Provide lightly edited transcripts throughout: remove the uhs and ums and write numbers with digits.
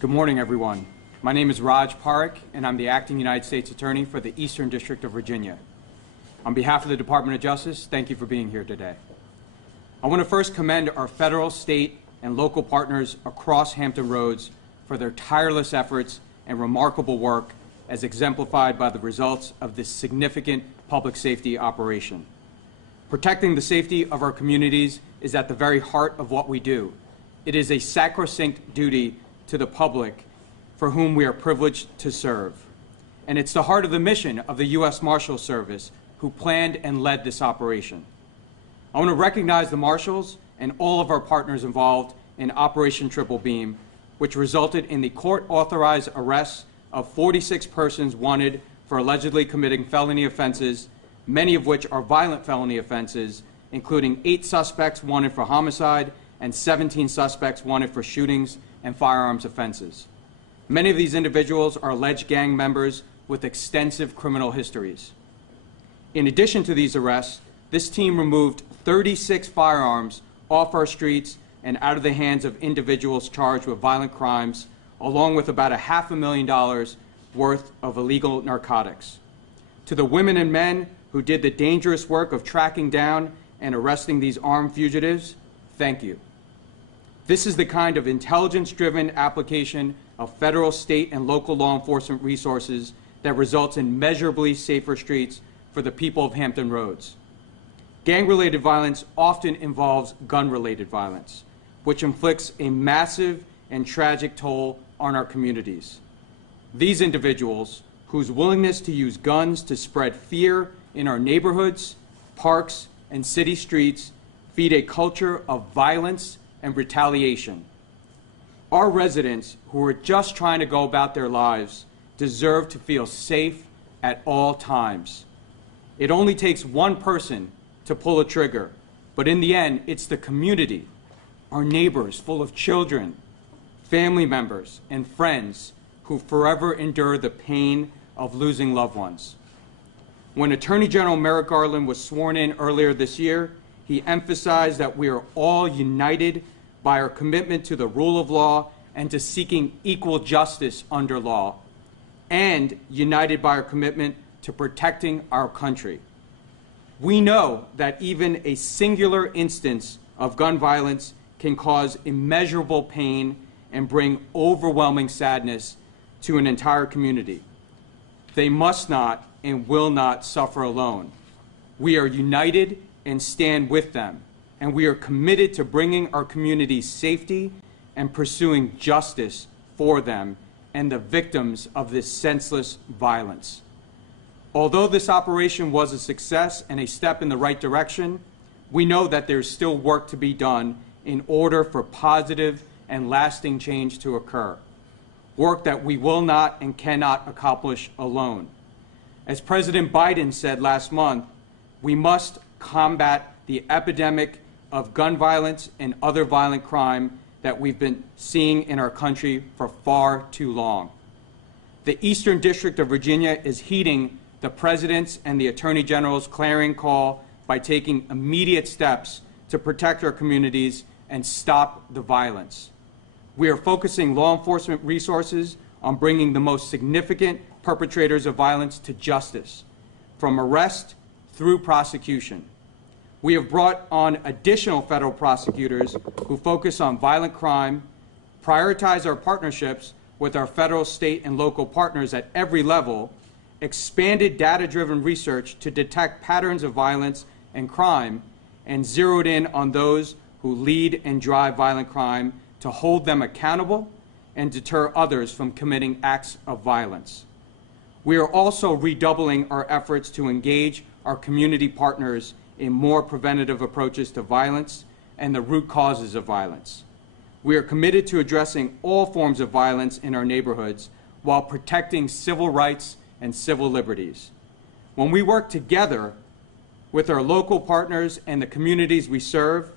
Good morning, everyone. My name is Raj Parekh, and I'm the Acting United States Attorney for the Eastern District of Virginia. On behalf of the Department of Justice, thank you for being here today. I want to first commend our federal, state, and local partners across Hampton Roads for their tireless efforts and remarkable work as exemplified by the results of this significant public safety operation. Protecting the safety of our communities is at the very heart of what we do. It is a sacrosanct duty to the public for whom we are privileged to serve. And it's the heart of the mission of the U.S. Marshals Service, who planned and led this operation. I want to recognize the Marshals and all of our partners involved in Operation Triple Beam, which resulted in the court-authorized arrests of 46 persons wanted for allegedly committing felony offenses, many of which are violent felony offenses, including 8 suspects wanted for homicide and 17 suspects wanted for shootings and firearms offenses. Many of these individuals are alleged gang members with extensive criminal histories. In addition to these arrests, this team removed 36 firearms off our streets and out of the hands of individuals charged with violent crimes, along with about $500,000 worth of illegal narcotics. To the women and men who did the dangerous work of tracking down and arresting these armed fugitives, thank you. This is the kind of intelligence-driven application of federal, state, and local law enforcement resources that results in measurably safer streets for the people of Hampton Roads. Gang-related violence often involves gun-related violence, which inflicts a massive and tragic toll on our communities. These individuals, whose willingness to use guns to spread fear in our neighborhoods, parks, and city streets, feed a culture of violence and retaliation. Our residents, who are just trying to go about their lives, deserve to feel safe at all times. It only takes one person to pull a trigger, but in the end, it's the community, our neighbors full of children, family members, and friends who forever endure the pain of losing loved ones. When Attorney General Merrick Garland was sworn in earlier this year, he emphasized that we are all united by our commitment to the rule of law and to seeking equal justice under law, and united by our commitment to protecting our country. We know that even a singular instance of gun violence can cause immeasurable pain and bring overwhelming sadness to an entire community. They must not and will not suffer alone. We are united and stand with them, and we are committed to bringing our communities safety and pursuing justice for them and the victims of this senseless violence. Although this operation was a success and a step in the right direction, we know that there's still work to be done in order for positive and lasting change to occur, work that we will not and cannot accomplish alone. As President Biden said last month, we must combat the epidemic of gun violence and other violent crime that we've been seeing in our country for far too long. The Eastern District of Virginia is heeding the President's and the Attorney General's clarion call by taking immediate steps to protect our communities and stop the violence. We are focusing law enforcement resources on bringing the most significant perpetrators of violence to justice, from arrest through prosecution. We have brought on additional federal prosecutors who focus on violent crime, prioritize our partnerships with our federal, state, and local partners at every level, expanded data-driven research to detect patterns of violence and crime, and zeroed in on those who lead and drive violent crime to hold them accountable and deter others from committing acts of violence. We are also redoubling our efforts to engage our community partners in more preventative approaches to violence and the root causes of violence. We are committed to addressing all forms of violence in our neighborhoods while protecting civil rights and civil liberties. When we work together with our local partners and the communities we serve,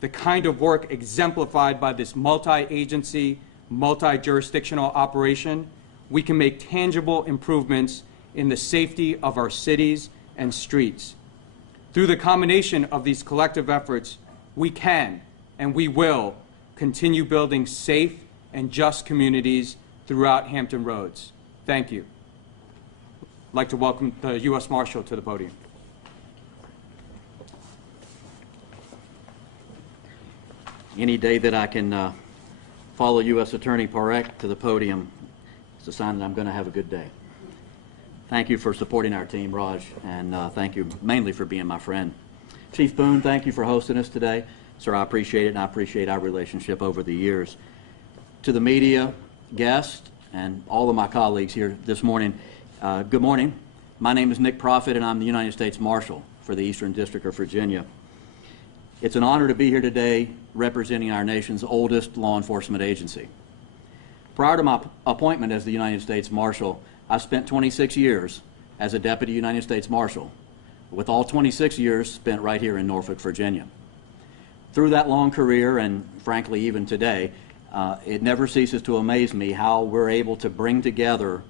the kind of work exemplified by this multi-agency, multi-jurisdictional operation, we can make tangible improvements in the safety of our cities and streets. Through the combination of these collective efforts, we can and we will continue building safe and just communities throughout Hampton Roads. Thank you. I'd like to welcome the U.S. Marshal to the podium. Any day that I can follow U.S. Attorney Parekh to the podium is a sign that I'm going to have a good day. Thank you for supporting our team, Raj, and thank you mainly for being my friend. Chief Boone, thank you for hosting us today. Sir, I appreciate it, and I appreciate our relationship over the years. To the media, guests, and all of my colleagues here this morning, good morning. My name is Nick Proffitt, and I'm the United States Marshal for the Eastern District of Virginia. It's an honor to be here today representing our nation's oldest law enforcement agency. Prior to my appointment as the United States Marshal, I spent 26 years as a Deputy United States Marshal, with all 26 years spent right here in Norfolk, Virginia. Through that long career, and frankly even today, it never ceases to amaze me how we're able to bring together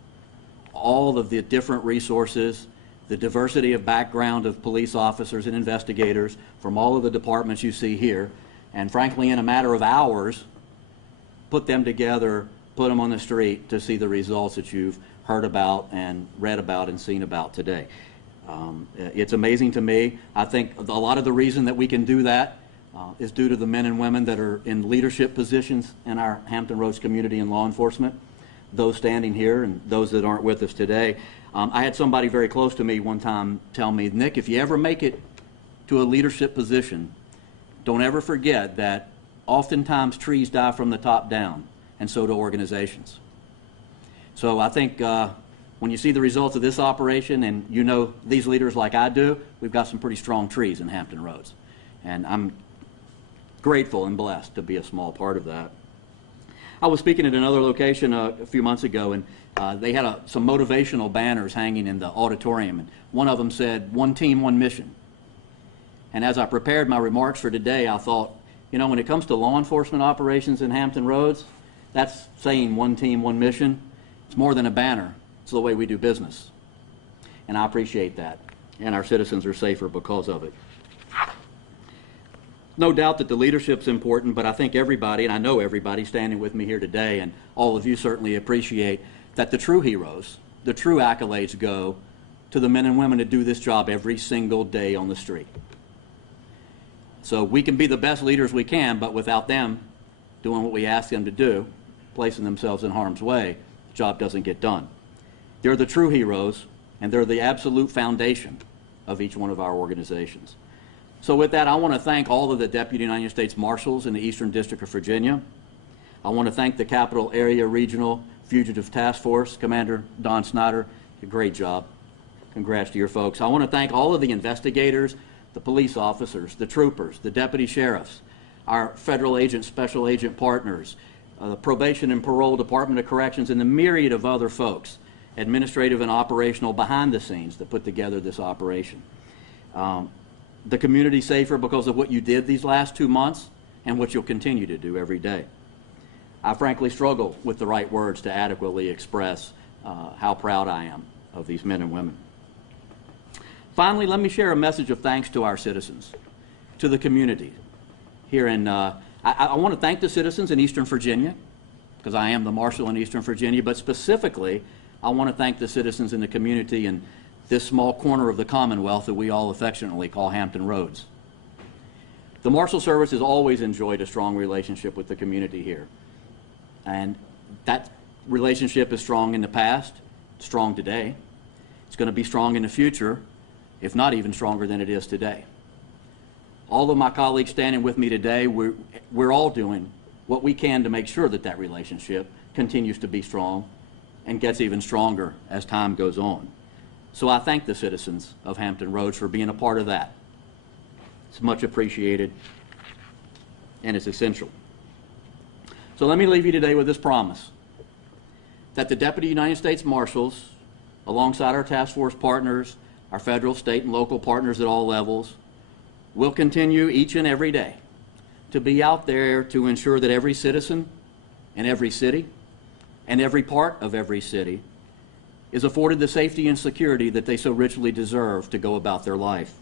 all of the different resources, the diversity of background of police officers and investigators from all of the departments you see here, and frankly in a matter of hours, put them together, put them on the street to see the results that you've heard about and read about and seen about today. It's amazing to me. I think a lot of the reason that we can do that is due to the men and women that are in leadership positions in our Hampton Roads community and law enforcement, those standing here and those that aren't with us today. I had somebody very close to me one time tell me, Nick, if you ever make it to a leadership position, don't ever forget that oftentimes trees die from the top down, and so do organizations. So I think when you see the results of this operation, and you know these leaders like I do, we've got some pretty strong trees in Hampton Roads. And I'm grateful and blessed to be a small part of that. I was speaking at another location a few months ago, and they had some motivational banners hanging in the auditorium, and one of them said, "One team, one mission." And as I prepared my remarks for today, I thought, you know, when it comes to law enforcement operations in Hampton Roads, that's saying one team, one mission. It's more than a banner. It's the way we do business. And I appreciate that. And our citizens are safer because of it. No doubt that the leadership's important, but I think everybody, and I know everybody standing with me here today, and all of you certainly appreciate that the true heroes, the true accolades go to the men and women that do this job every single day on the street. So we can be the best leaders we can, but without them doing what we ask them to do, placing themselves in harm's way, the job doesn't get done. They're the true heroes, and they're the absolute foundation of each one of our organizations. So with that, I want to thank all of the Deputy United States Marshals in the Eastern District of Virginia. I want to thank the Capital Area Regional Fugitive Task Force, Commander Don Snyder. A great job. Congrats to your folks. I want to thank all of the investigators, the police officers, the troopers, the deputy sheriffs, our federal agent, special agent partners, the probation and parole Department of Corrections, and the myriad of other folks, administrative and operational behind the scenes that put together this operation. The community safer because of what you did these last 2 months and what you'll continue to do every day. I frankly struggle with the right words to adequately express how proud I am of these men and women. Finally, let me share a message of thanks to our citizens, to the community here in, I want to thank the citizens in Eastern Virginia, because I am the Marshal in Eastern Virginia, but specifically, I want to thank the citizens in the community in this small corner of the Commonwealth that we all affectionately call Hampton Roads. The Marshal Service has always enjoyed a strong relationship with the community here. And that relationship is strong in the past, strong today. It's going to be strong in the future, if not even stronger than it is today. All of my colleagues standing with me today, we're all doing what we can to make sure that that relationship continues to be strong and gets even stronger as time goes on. So I thank the citizens of Hampton Roads for being a part of that. It's much appreciated, and it's essential. So let me leave you today with this promise, that the Deputy United States Marshals, alongside our task force partners, our federal, state, and local partners at all levels, will continue each and every day to be out there to ensure that every citizen in every city and every part of every city is afforded the safety and security that they so richly deserve to go about their life.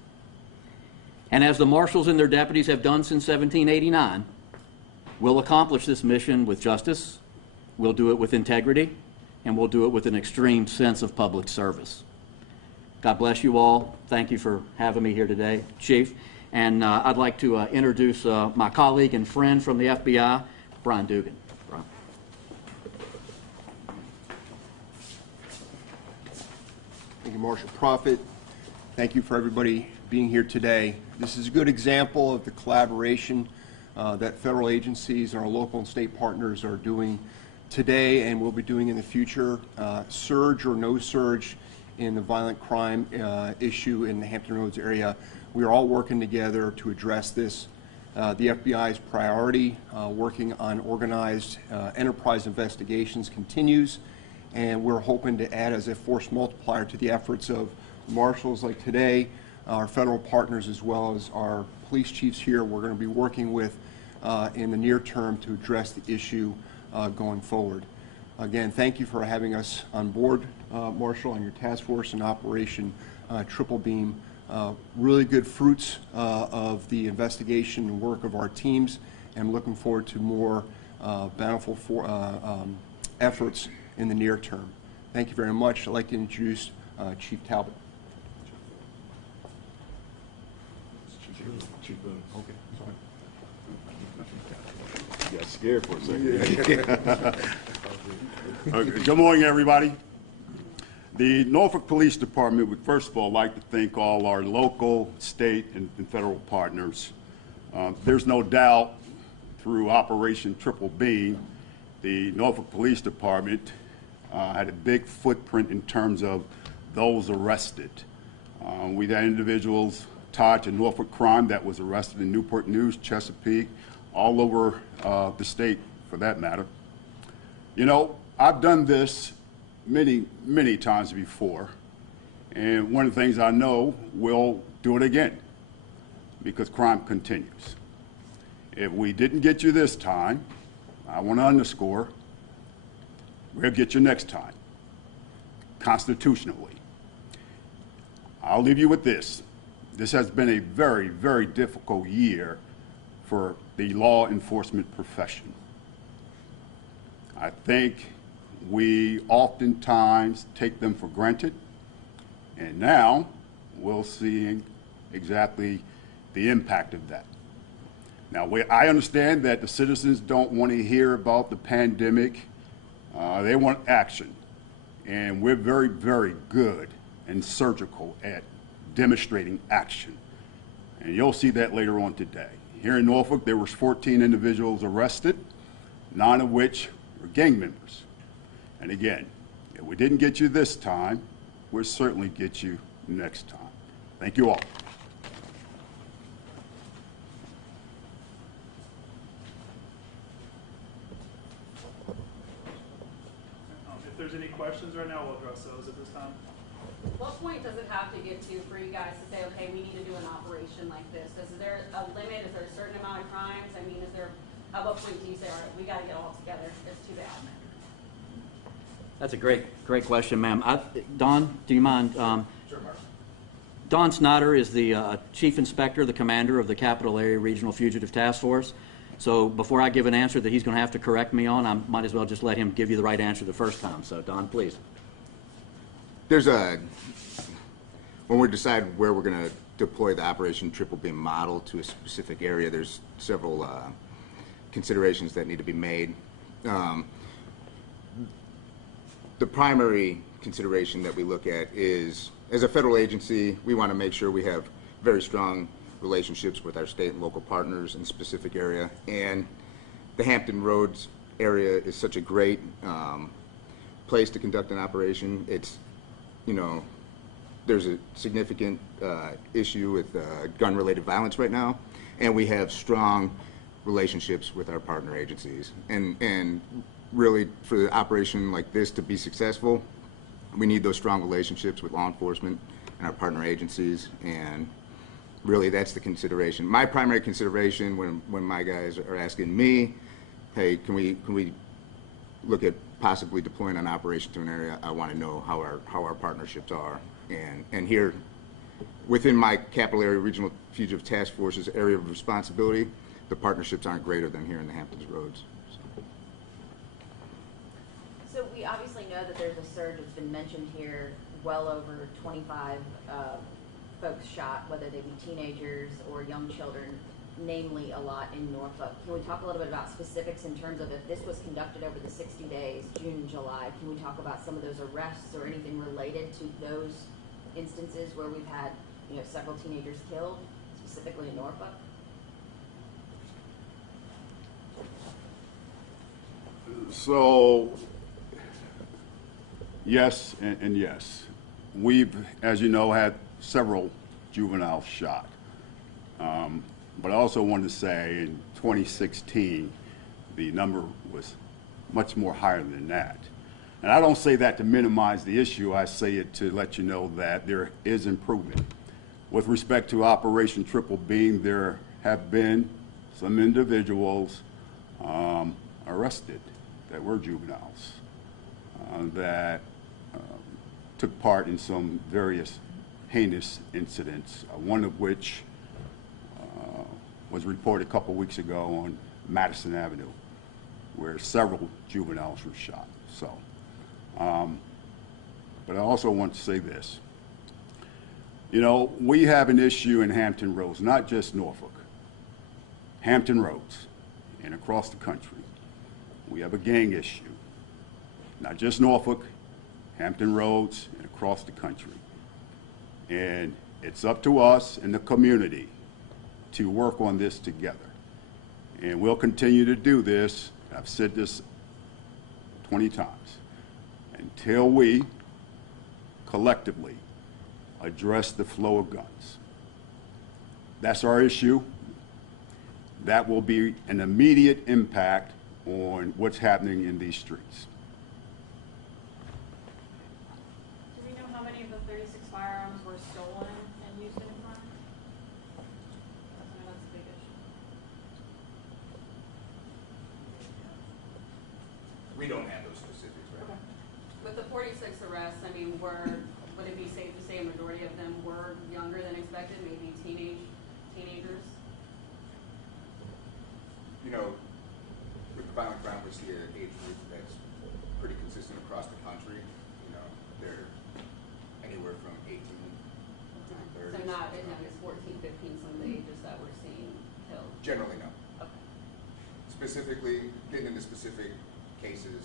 And as the marshals and their deputies have done since 1789, we'll accomplish this mission with justice, We'll do it with integrity, and we'll do it with an extreme sense of public service. God bless you all. Thank you for having me here today, Chief. And I'd like to introduce my colleague and friend from the FBI, Brian Dugan. Brian. Thank you, Marshal Prophet. Thank you for everybody being here today. This is a good example of the collaboration that federal agencies and our local and state partners are doing today and will be doing in the future. Surge or no surge in the violent crime issue in the Hampton Roads area, we are all working together to address this. The FBI's priority working on organized enterprise investigations continues, and we're hoping to add as a force multiplier to the efforts of marshals like today, our federal partners, as well as our police chiefs here. We're going to be working with in the near term to address the issue going forward. Again, thank you for having us on board, Marshal, on your task force and Operation Triple Beam. Really good fruits of the investigation and work of our teams, and I'm looking forward to more bountiful efforts in the near term. Thank you very much. I'd like to introduce Chief Talbot. Chief Boone. Okay, sorry. You got scared for a second. Okay, good morning, everybody. The Norfolk Police Department would first of all like to thank all our local, state, and federal partners. There's no doubt through Operation Triple Beam, the Norfolk Police Department had a big footprint in terms of those arrested. We've had individuals tied to Norfolk crime that was arrested in Newport News, Chesapeake, all over the state for that matter. You know, I've done this many times before, and one of the things I know, we'll do it again because crime continues. If we didn't get you this time, I want to underscore, we'll get you next time, constitutionally. I'll leave you with this. This has been a very, very difficult year for the law enforcement profession. I think we oftentimes take them for granted, and now we're seeing exactly the impact of that. Now, I understand that the citizens don't want to hear about the pandemic. They want action, and we're very, very good and surgical at demonstrating action, and you'll see that later on today. Here in Norfolk, there was 14 individuals arrested, 9 of which were gang members. And again, if we didn't get you this time, we'll certainly get you next time. Thank you all. If there's any questions right now, we'll address those at this time. What point does it have to get to for you guys to say, okay, we need to do an operation like this? Is there a limit? Is there a certain amount of crimes? I mean, at what point do you say, all right, we got to get all together? It's too bad. That's a great question, ma'am. Don, do you mind? Sure, Marshal. Don Snyder is the Chief Inspector, the Commander of the Capital Area Regional Fugitive Task Force. So before I give an answer that he's going to have to correct me on, I might as well just let him give you the right answer the first time. So, Don, please. When we decide where we're going to deploy the Operation Triple Beam model to a specific area, there's several considerations that need to be made. The primary consideration that we look at is, as a federal agency, we want to make sure we have very strong relationships with our state and local partners in a specific area. And the Hampton Roads area is such a great place to conduct an operation. It's, you know, there's a significant issue with gun-related violence right now, and we have strong relationships with our partner agencies. And really, for the operation like this to be successful, we need those strong relationships with law enforcement and our partner agencies, and really that's the consideration. My primary consideration when my guys are asking me, hey, can we look at possibly deploying an operation to an area, I want to know how our partnerships are. And here, within my Capital Area Regional Fugitive Task Force's area of responsibility, the partnerships aren't greater than here in the Hampton Roads. So. So we obviously know that there's a surge that's been mentioned here, well over 25 folks shot, whether they be teenagers or young children, namely a lot in Norfolk. Can we talk a little bit about specifics in terms of if this was conducted over the 60 days, June and July, can we talk about some of those arrests or anything related to those instances where we've had, you know, several teenagers killed, specifically in Norfolk? So, yes and yes. We've, as you know, had several juveniles shot. But I also wanted to say in 2016, the number was much more higher than that. And I don't say that to minimize the issue. I say it to let you know that there is improvement. With respect to Operation Triple Beam, there have been some individuals arrested that were juveniles that took part in some various heinous incidents, one of which was reported a couple weeks ago on Madison Avenue, where several juveniles were shot. So, but I also want to say this. You know, we have an issue in Hampton Roads, not just Norfolk, Hampton Roads and across the country. We have a gang issue, not just Norfolk, Hampton Roads, and across the country. And it's up to us and the community to work on this together. And we'll continue to do this, I've said this 20 times, until we collectively address the flow of guns. That's our issue. That will be an immediate impact on what's happening in these streets. Do we know how many of the 36 firearms were stolen and used in crime? I know that's a big issue. We don't have those specifics, right? Okay. With the 46 arrests, I mean, would it be safe to say a majority of them were younger than expected, maybe teenagers? You know, with the violent crime, we see an age group that's pretty consistent across the country. You know, they're anywhere from 18 to the 30s. So not, it's 14, 15, some of the ages that we're seeing killed? Generally, no. Okay. Specifically, getting into specific cases,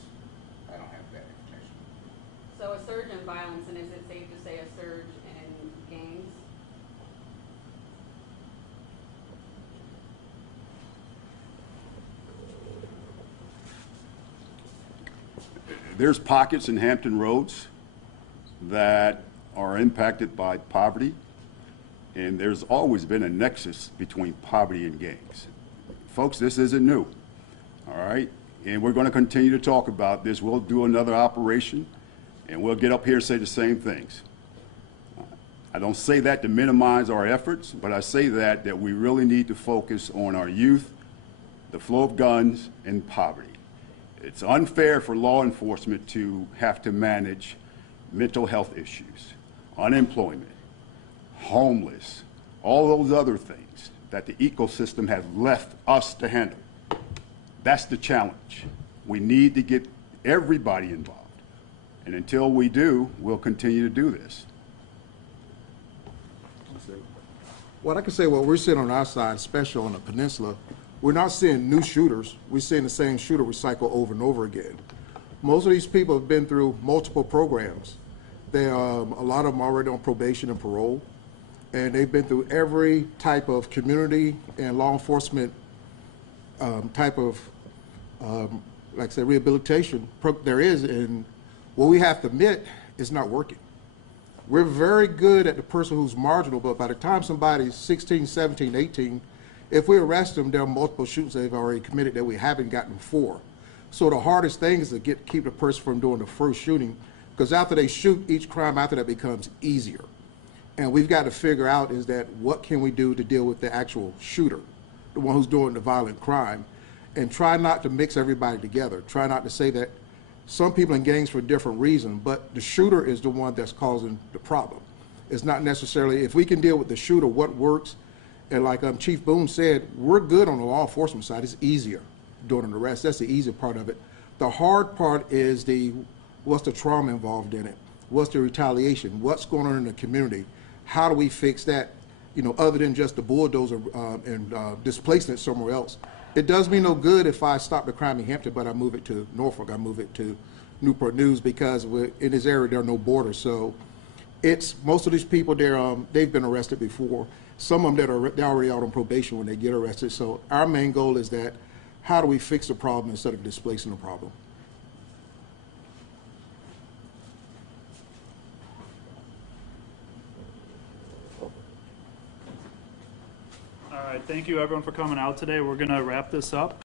I don't have that information. So a surge in violence, and is it safe to say a surge in gangs? There's pockets in Hampton Roads that are impacted by poverty, and there's always been a nexus between poverty and gangs. Folks, this isn't new, all right? And we're going to continue to talk about this. We'll do another operation, and we'll get up here and say the same things. I don't say that to minimize our efforts, but I say that we really need to focus on our youth, the flow of guns, and poverty. It's unfair for law enforcement to have to manage mental health issues, unemployment, homeless, all those other things that the ecosystem has left us to handle. That's the challenge. We need to get everybody involved. And until we do, we'll continue to do this. Well, I can say what we're seeing on our side, especially on the peninsula, we're not seeing new shooters. We're seeing the same shooter recycle over and over again. Most of these people have been through multiple programs. A lot of them already on probation and parole, and they've been through every type of community and law enforcement type of, like I said, rehabilitation there is, and what we have to admit is not working. We're very good at the person who's marginal, but by the time somebody's 16, 17, 18, if we arrest them, there are multiple shootings they've already committed that we haven't gotten before. So the hardest thing is to keep the person from doing the first shooting, because after they shoot, each crime after that becomes easier. And we've got to figure out is that what can we do to deal with the actual shooter, the one who's doing the violent crime, and try not to mix everybody together. Try not to say that some people in gangs for different reasons, but the shooter is the one that's causing the problem. It's not necessarily, if we can deal with the shooter, what works, and like Chief Boone said, we're good on the law enforcement side. It's easier doing an arrest. That's the easy part of it. The hard part is what's the trauma involved in it? What's the retaliation? What's going on in the community? How do we fix that? Other than just the bulldozer and displacing it somewhere else. It does me no good if I stop the crime in Hampton, but I move it to Norfolk, I move it to Newport News, because in this area there are no borders. So most of these people there, they've been arrested before. Some of them they're already out on probation when they get arrested. So our main goal is that how do we fix the problem instead of displacing the problem? All right, thank you everyone for coming out today. We're gonna wrap this up.